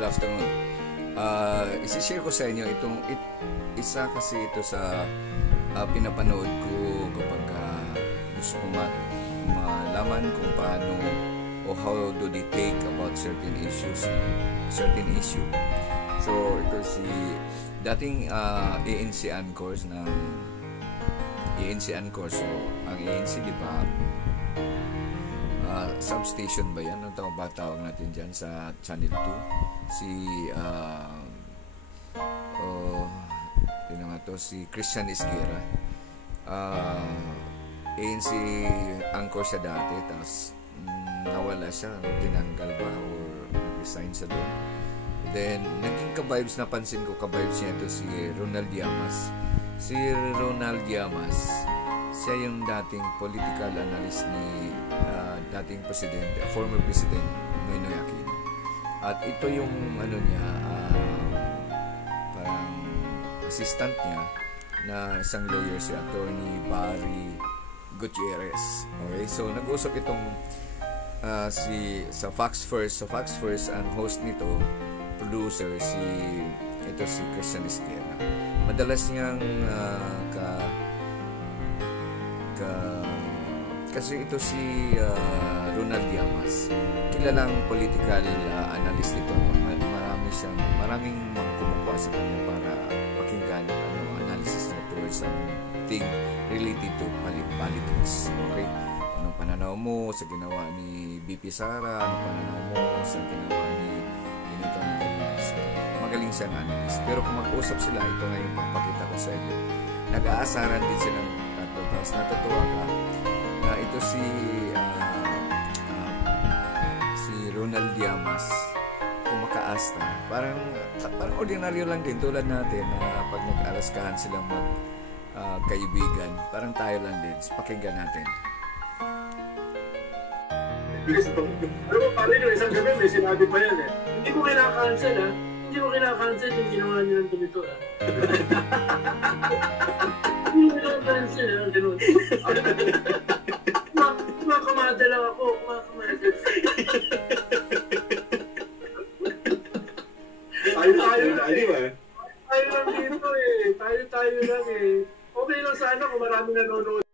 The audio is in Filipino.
Good afternoon. Isi-share ko sa inyo isa kasi ito sa pinapanood ko kapag gusto ko malaman kung paano o how do they take about certain issue. So ito si dating ANC Anchors ng ANC Anchors. So ang ANC, di ba, substation ba yan? Ano tawag natin dyan sa Channel 2? Si Christian Esguerra. ANC anchor siya dati, tapos nawala siya, tinanggal ba or resign sa doon. Then naging ka-vibes, napansin ko ka-vibes niya ito si Ronald Llamas. Si Ronald Llamas, siya yung dating political analyst ni dating presidente, former president Noynoy Aquino. At ito yung niya, parang assistant niya na isang lawyer, si Attorney Barry Gutierrez. Okay, so nag-usap itong sa Fox First. Sa Fox First, ang host nito, producer, si Christian Esguerra. Madalas niyang kasi ito si Ronald Llamas, kilalang political analyst ito, no? Maraming mga kumukuha sa kanya para pakinggan analysis niya towards something related to politics. Okay? Anong pananaw mo sa ginawa ni BP Sara? Anong pananaw mo sa ginawa ni ganito ni ganyan? So, magaling siyang analyst. Pero kung mag-usap sila, ito ngayon papakita ko sa inyo. Nag-aasaran din silang tapos natutuwa ka na ito si Ronald Llamas, kung makaasta, parang ordinaryo lang din tulad natin na pag nag-alaskahan silang kaibigan, parang tayo lang din. Pakinggan natin. Ano ba pala yung isang gabi may sinabi pa yan eh, hindi ko kinakancel hindi ko kinakancel yung ginawa niyo ng ganito hindi ko kinakancel ganun. Kumakamada lang ako, kumakamada. Tayo lang dito eh. Tayo lang eh. Okay lang sana kung maraming nanonood.